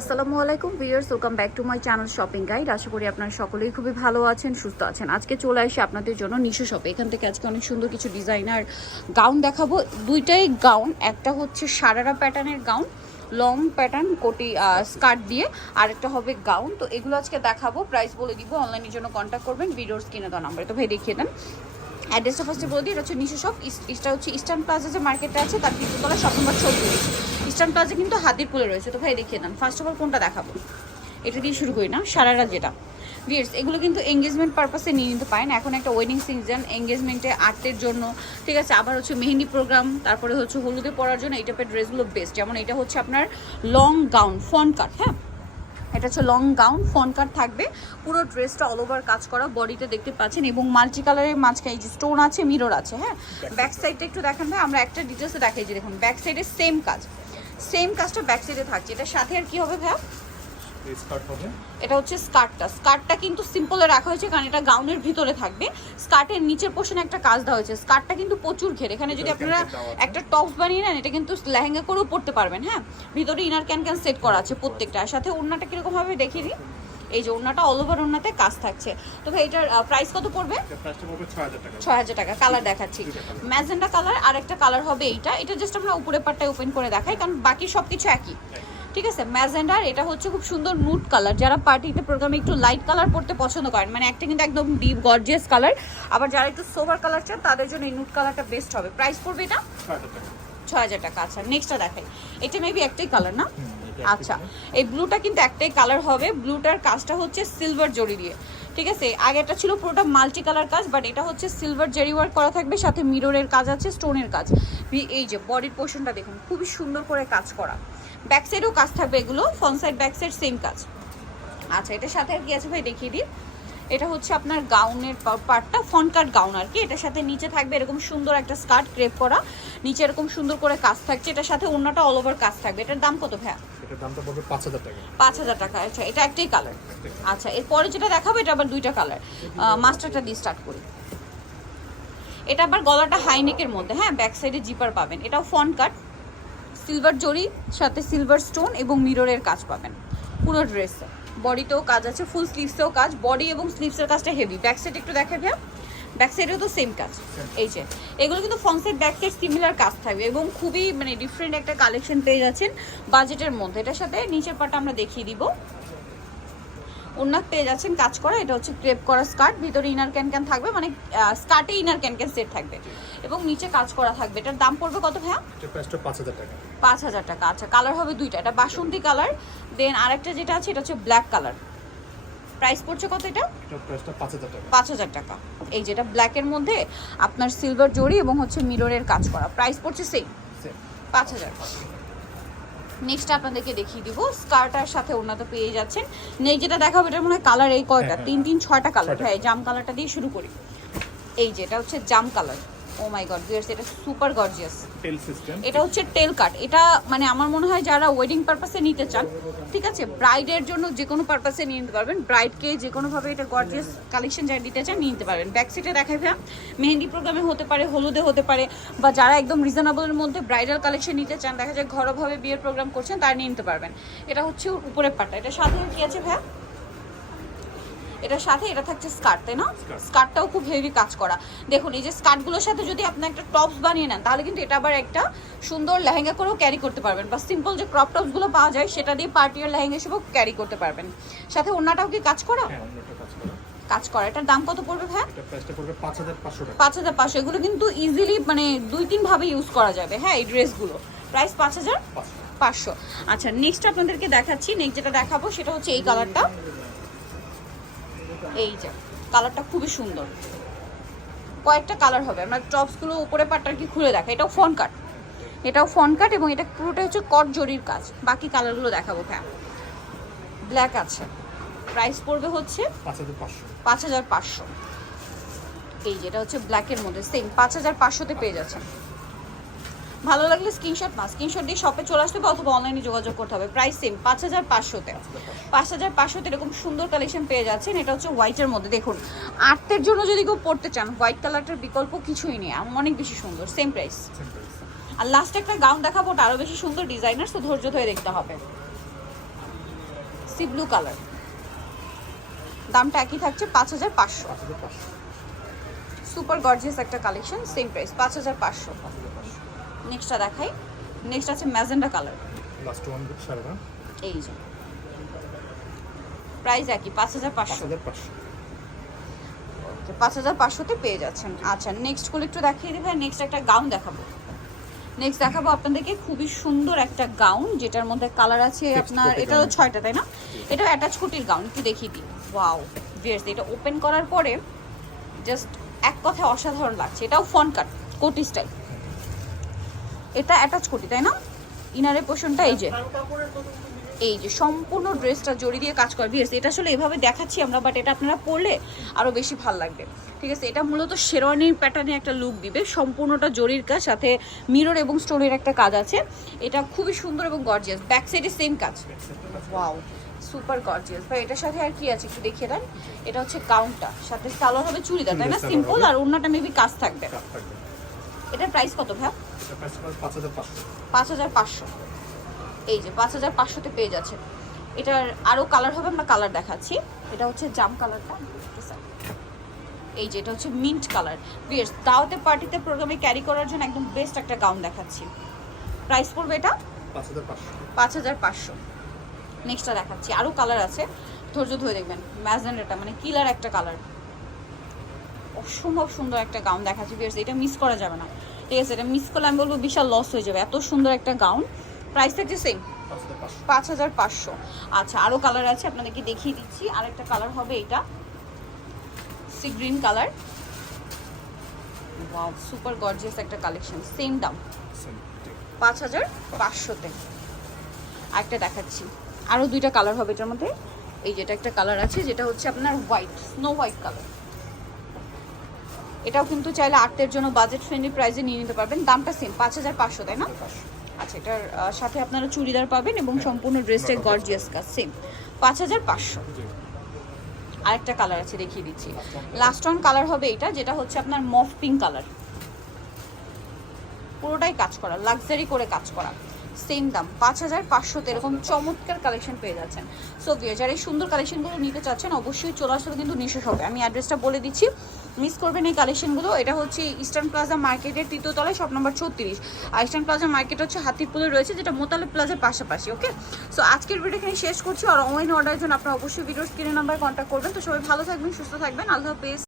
আসসালামু আলাইকুম viewers, welcome back to my channel shopping guide. আশা করি আপনারা সকলেই খুবই ভালো আছেন, সুস্থ আছেন। আজকে চলে আসি আপনাদের জন্য নিশো শপে। এখান থেকে আজকে অনেক সুন্দর কিছু ডিজাইনার গাউন দেখাবো। দুইটাই গাউন, একটা হচ্ছে সারারা প্যাটার্নের গাউন, লং প্যাটার্ন, কোটি স্কার্ট দিয়ে আর একটা হবে গাউন। তো এগুলো আজকে দেখাবো, প্রাইস বলে দিব, অনলাইনের জন্য কন্ট্যাক্ট করবেন ভিডিওস কিনে দেওয়া নাম্বারে। তো ভাই, দেখিয়ে দেন। অ্যাড্রেসটা ফার্স্টে বলে দিই, এটা হচ্ছে নিশো শপ এটা হচ্ছে ইস্টার্ন প্লাজা যে মার্কেটটা আছে, তার কিন্তু তলা শপিং নম্বর চৌত্রিশ ইস্টার্ন প্লাজা কিন্তু হাতিরপুলে রয়েছে। তো ভাই দেখিয়ে দেন। ফার্স্ট অফ অল কোনটা দেখাবো? এটা দিয়ে শুরু করি না। সারারা যেটা। বিয়ার্স এগুলো কিন্তু এঙ্গেজমেন্ট পারপাসে নিয়ে নিতে পারেন। এখন একটা ওয়েডিং সিজন এঙ্গেজমেন্টে আর্টের জন্য। ঠিক আছে আবার হচ্ছে মেহেন্দি প্রোগ্রাম তারপরে হচ্ছে হলুদে পরার জন্য এই টাইপের ড্রেসগুলো বেস্ট যেমন এটা হচ্ছে আপনার লং গাউন ফন কাট হ্যাঁ? এটা হচ্ছে লং গাউন ফন কাট থাকবে। পুরো ড্রেসটা অল ওভার কাজ করা বডিতে দেখতে পাচ্ছেন। এবং মাল্টি কালারের মাঝখানে এই যে স্টোন আছে মিরর আছে হ্যাঁ? ব্যাক সাইডটা একটু দেখান ভাই আমরা একটা ডিটেলসে দেখাই যে দেখুন ব্যাক সাইডে সেম কাজ। সেম কাজটা ব্যাক সাইডে থাকছে। এটা সাথে আর কি হবে ভাই এটা হচ্ছে স্কার্টটা। স্কার্টটা কিন্তু সিম্পলে রাখা হয়েছে কারণ এটা গাউনের ভিতরে থাকবে। স্কার্টের নিচের পোর্শনে একটা কাজ দেওয়া হয়েছে। স্কার্টটা কিন্তু প্রচুর ঘের। এখানে যদি আপনারা একটা টপস বানিয়ে নেন এটা কিন্তু লেহেঙ্গা করেও পড়তে পারবেন হ্যাঁ? ভিতরে ইনার ক্যান ক্যান সেট করা আছে প্রত্যেকটা। সাথে ওড়নাটা কীরকম হবে দেখিয়ে দিই। এই যে ওড়নাটা অল ওভার ওড়নাতে কাজ থাকছে। তো ভাই এটার প্রাইস কত পড়বে? এটা প্রাইসটা পড়বে 6000 টাকা। ছয় হাজার টাকা কালার দেখাচ্ছি। ম্যাজেন্ডা কালার আর একটা কালার হবে এইটা। এটা জাস্ট আমরা উপরে পাটটা ওপেন করে দেখাই কারণ বাকি সব কিছু একই। ঠিক আছে? ম্যাজেন্ডার এটা হচ্ছে খুব সুন্দর নুট কালার যারা পার্টিতে প্রোগ্রামে একটু লাইট কালার পড়তে পছন্দ করেন মানে একটা কিন্তু একদম ডিপ গর্জিয়াস কালার আবার যারা একটু সোভার কালার চান তাদের জন্য এই নুট কালারটা বেস্ট হবে। প্রাইস পড়বে এটা? 6000 টাকা। ছয় হাজার টাকা। আচ্ছা নেক্সটটা দেখাই। এটা মেবি একটাই কালার না? আচ্ছা এই ব্লুটা কিন্তু একটাই কালার হবে। ব্লুটার কাজটা হচ্ছে সিলভার জরি দিয়ে। ঠিক আছে? আগেটা ছিল পুরোটা মাল্টি কালার কাজ বাট এটা হচ্ছে সিলভার জেরি ওয়ার্ক করা থাকবে। সাথে মিররের কাজ আছে স্টোনের কাজ। এই যে বডির পোর্শনটা দেখুন খুবই সুন্দর করে কাজ করা। ব্যাক সাইডেও কাজ থাকবে এগুলো front side back side same কাজ। আচ্ছা এটার সাথে আর কি আছে ভাই? দেখিয়ে দিই। এটা হচ্ছে আপনার গাউনের পার্টটা ফন কাট গাউন আর কি। এটার সাথে নিচে থাকবে এরকম সুন্দর একটা স্কার্ট ক্রেপ করা। নিচে এরকম সুন্দর করে কাজ থাকছে। এটার সাথে অন্যটা অল ওভার কাজ থাকবে। এটার দাম কত ভাইয়া? এটার দামটা পড়বে 5000 টাকা। পাঁচ হাজার টাকা। আচ্ছা এটা একটাই কালার আচ্ছা এরপরে যেটা দেখাবো এটা আবার দুইটা কালার মাস্টারটা দিয়ে স্টার্ট করি। এটা আবার গলাটা হাইনেকের মধ্যে হ্যাঁ? ব্যাক সাইডে জিপার পাবেন। এটাও ফন কাট সিলভার জরি সাথে সিলভার স্টোন এবং মিররের কাজ পাবেন। পুরো ড্রেসে বডিতেও কাজ আছে ফুল স্লিভসেও কাজ বডি এবং স্লিভসের কাজটা হেভি ব্যাক সাইড একটু দেখা ভাইয়া। ব্যাক সাইডেও তো সেম কাজ। এই যে এগুলো কিন্তু front side back side similar কাজ থাকবে এবং খুবই মানে ডিফারেন্ট একটা কালেকশন পেয়ে যাচ্ছেন বাজেটের মধ্যে। এটার সাথে নিচের পাটা আমরা দেখিয়ে দিব। ওনার পেয়ে যাচ্ছেন কাজ করা। এটা হচ্ছে ক্রেপ করা স্কার্ট। ভিতরে ইনার ক্যান ক্যান থাকবে মানে স্কার্টে ইনার ক্যান ক্যান সেট থাকবে। এবং নিচে কাজ করা থাকবে। এটার দাম পড়বে কত ভাইয়া? প্রাইসটা 5000 টাকা। পাঁচ হাজার টাকা। আচ্ছা কালার হবে দুইটা। এটা বাসন্তী কালার দেন আরেকটা যেটা আছে এটা হচ্ছে ব্ল্যাক কালার প্রাইস পড়ছে কত এটা? এটার প্রাইসটা 5000 টাকা। পাঁচ হাজার টাকা। এই যেটা ব্ল্যাকের মধ্যে আপনার সিলভার জড়ি এবং হচ্ছে মিররের কাজ করা। প্রাইস পড়ছে সেই। পাঁচ হাজার। নেক্সট আপনাদেরকে দেখিয়ে দিব। স্কার্টার সাথে ওনাতে পেয়ে যাচ্ছেন। নেক্সট যেটা দেখাবো এটার মনে হয় কালার এই কয়টা? হ্যাঁ, তিন তিন ছয়টা কালার। হ্যাঁ জাম কালারটা দিয়ে শুরু করি। এই যে এটা হচ্ছে জাম colour O my god viewers এটা সুপার গর্জিয়াস টেল সিস্টেম এটা হচ্ছে টেল কাট এটা মানে আমার মনে হয় যারা ওয়েডিং পারপাসে নিতে চান ঠিক আছে? ব্রাইডের জন্য যে কোনো পারপাসে নিয়ে নিতে পারবেন। ব্রাইডকে যে কোনোভাবে এটা গর্জিয়াস কালেকশন যারা দিতে চান নিয়ে নিতে পারবেন। ব্যাক সাইডে দেখাই ভাইয়া মেহেন্দি প্রোগ্রামে হতে পারে হলুদে হতে পারে বা যারা একদম রিজনেবলের মধ্যে ব্রাইডাল কালেকশন নিতে চান দেখা যায় ঘরোভাবে বিয়ের প্রোগ্রাম করছেন তারা নিয়ে নিতে পারবেন। এটা হচ্ছে উপরের পাটটা এটা সাথে কি আছে ভাইয়া? এটার সাথে এটা থাকছে স্কার্ট তাই না? স্কার্টটাও খুব হেভি কাজ করা। দেখুন এই যে স্কার্টগুলোর সাথে যদি আপনি একটা টপস বানিয়ে নেন তাহলে কিন্তু এটা আবার একটা সুন্দর লেহেঙ্গা করেও ক্যারি করতে পারবেন। বা সিম্পল যে ক্রপ টপসগুলো পাওয়া যায় সেটা দিয়ে পার্টি আর লেহেঙ্গা হিসেবেও ক্যারি করতে পারবেন। সাথে ওড়নাটাও কি কাজ করা? হ্যাঁ কাজ করা। এটার দাম কত পড়বে ভাই এটার প্রাইসটা পড়বে 5500 টাকা। পাঁচ হাজার পাঁচশো। এগুলো কিন্তু ইজিলি মানে দুই তিন ভাবে ইউজ করা যাবে। হ্যাঁ এই ড্রেসগুলো প্রাইস পাঁচ হাজার পাঁচশো। আচ্ছা নেক্সট আপনাদেরকে দেখাচ্ছি। নেক্সট যেটা দেখাবো সেটা হচ্ছে এই কালারটা এই যে কালারটা খুবই সুন্দর। কয়েকটা কালার হবে আমরা টপসগুলো উপরে পাটটা কি খুলে দেখা এটাও ফন কাট এটাও ফন কাট এবং এটা পুরোটা হচ্ছে কট জরির কাজ। বাকি কালারগুলো দেখাবো হ্যাঁ। ব্ল্যাক আছে। প্রাইস পড়বে হচ্ছে 5500 পাঁচ হাজার পাঁচশো। এই যেটা হচ্ছে ব্ল্যাকের মধ্যে সেম পাঁচ হাজার পাঁচশোতে পেয়ে যাচ্ছেন। ভালো লাগলে স্ক্রিনশট না স্ক্রিনশট দিয়ে শপে চলে আসতে হবে অথবা অনলাইনে যোগাযোগ করতে হবে। প্রাইস সেম পাঁচ হাজার পাঁচশোতে পাঁচ হাজার পাঁচশোতে এরকম সুন্দর কালেকশন পেয়ে যাচ্ছেন। এটা হচ্ছে হোয়াইটের মধ্যে। দেখুন আর্টের জন্য যদি কেউ পড়তে চান হোয়াইট কালারটার বিকল্প কিছুই নেই। অনেক বেশি সুন্দর সেম প্রাইস আর লাস্ট একটা গাউন দেখাবো ওটা আরও বেশি সুন্দর ডিজাইনার তো ধৈর্য ধরে দেখতে হবে। সি ব্লু কালার দামটা একই থাকছে পাঁচ হাজার পাঁচশো। সুপার গর্জিয়াস একটা কালেকশন সেম প্রাইস পাঁচ হাজার পাঁচশো। নেক্সটটা দেখাই। নেক্সট আছে ম্যাজেন্ডা কালার। লাস্ট ওয়ান এই যে। প্রাইস একই পাঁচ হাজার পাঁচ পাঁচশো। পাঁচ হাজার পাঁচশোতে পেয়ে যাচ্ছেন। আচ্ছা নেক্সটগুলো একটু দেখিয়ে দেবে নেক্সট একটা গাউন দেখাবো। নেক্সট দেখাবো আপনাদেরকে খুবই সুন্দর একটা গাউন যেটার মধ্যে কালার আছে আপনার এটাও। ছয়টা তাই না? এটাও একটা ছুটির গাউন একটু দেখিয়ে দিই। ওয়াও ভিয়ার্স এটা ওপেন করার পরে জাস্ট এক কথায় অসাধারণ লাগছে। এটাও ফন কাট কোটি স্টাইল এটা অ্যাটাচ কোটি তাই না? ইনারের পোর্শনটা এই যে। এই যে সম্পূর্ণ ড্রেসটা জড়ি দিয়ে কাজ করে। বিয়েস এটা আসলে এভাবে দেখাচ্ছি আমরা বাট এটা আপনারা পরলে আরও বেশি ভালো লাগবে। ঠিক আছে এটা মূলত শেরওয়ানির প্যাটার্নে একটা লুক দিবে। সম্পূর্ণটা জরির কাজ সাথে মিরর এবং স্টোনের একটা কাজ আছে। এটা খুবই সুন্দর এবং গর্জিয়াস ব্যাক সাইডে সেম কাজ। ওয়াও সুপার গর্জিয়াস ভাই এটার সাথে আর কি আছে একটু দেখিয়ে দেন? এটা হচ্ছে গাউনটা সাথে সালোয়ার হবে চুড়িদার তাই না? সিম্পল আর অন্যটা মেবি কাজ থাকবে। এটার প্রাইস কত ভাই? এটা প্রাইস পড়বে পাঁচ হাজার পাঁচশো। এই যে পাঁচ হাজার পাঁচশোতে পেয়ে যাচ্ছে। এটার আরও কালার হবে আমরা কালার দেখাচ্ছি। এটা হচ্ছে জাম কালারটা এই যে এটা হচ্ছে মিন্ট কালার বিয়ার্স দাওয়াতে পার্টিতে প্রোগ্রামে ক্যারি করার জন্য একদম বেস্ট একটা গাউন দেখাচ্ছি। প্রাইস পড়বে এটা? পাঁচ হাজার পাঁচশো। পাঁচ হাজার পাঁচশো। নেক্সটটা দেখাচ্ছি। আরও কালার আছে। ধৈর্য ধরে দেখবেন। ম্যাজেন্ডাটা মানে কিলার একটা কালার অসম্ভব সুন্দর একটা গাউন দেখাচ্ছি বিয়ার্স। এটা মিস করা যাবে না। ঠিক আছে এটা মিস করলে আমি বলব বিশাল লস হয়ে যাবে। এত সুন্দর একটা গাউন প্রাইস থাকছে সেম পাঁচ হাজার পাঁচশো। আচ্ছা আরও কালার আছে আপনাদেরকে দেখিয়ে দিচ্ছি। আরেকটা কালার হবে এটা। Sea green colour wow super gorgeous একটা কালেকশন সেম দাম। পাঁচ হাজার পাঁচশোতে। আরেকটা দেখাচ্ছি। আরও দুইটা কালার হবে এটার মধ্যে। এই যেটা একটা কালার আছে যেটা হচ্ছে আপনার হোয়াইট স্নো হোয়াইট কালার এটাও কিন্তু চাইলে আর্টের জন্য বাজেট ফ্রেন্ডলি প্রাইসে নিয়ে নিতে পারবেন। দামটা সেম পাঁচ হাজার পাঁচশো তাই না? আচ্ছা এটার সাথে আপনারা চুড়িদার পাবেন এবং সম্পূর্ণ ড্রেসের গর্জিয়াস কাজ সেম পাঁচ হাজার পাঁচশো। আরেকটা কালার আছে দেখিয়ে দিচ্ছি। লাস্ট অন কালার হবে এটা যেটা হচ্ছে আপনার মফ পিঙ্ক কালার পুরোটাই কাজ করা লাক্সারি করে কাজ করা। সেম দাম পাঁচ হাজার পাঁচশোতে এরকম চমৎকার কালেকশন পেয়ে যাচ্ছেন। সো যারা এই সুন্দর কালেকশনগুলো নিতে চাচ্ছেন অবশ্যই চলে আসলে কিন্তু নিশো হবে। আমি অ্যাড্রেসটা বলে দিচ্ছি। মিস করবেন এই কালেকশনগুলো। এটা হচ্ছে ইস্টার্ন প্লাজা মার্কেটের তৃতীয়তলায় শপ নম্বর ছত্রিশ। আর ইস্টার্ন প্লাজা মার্কেট হচ্ছে হাতিরপুলে রয়েছে, যেটা মোতালে প্লাজার পাশাপাশি ওকে সো আজকের ভিডিও এখানে শেষ করছি। আর অনলাইন অর্ডারের জন্য আপনারা অবশ্যই ভিডিও স্ক্রিনের নাম্বার কন্ট্যাক্ট করবেন। তো সবাই ভালো থাকবেন, সুস্থ থাকবেন। আল্লাহ হাফেজ।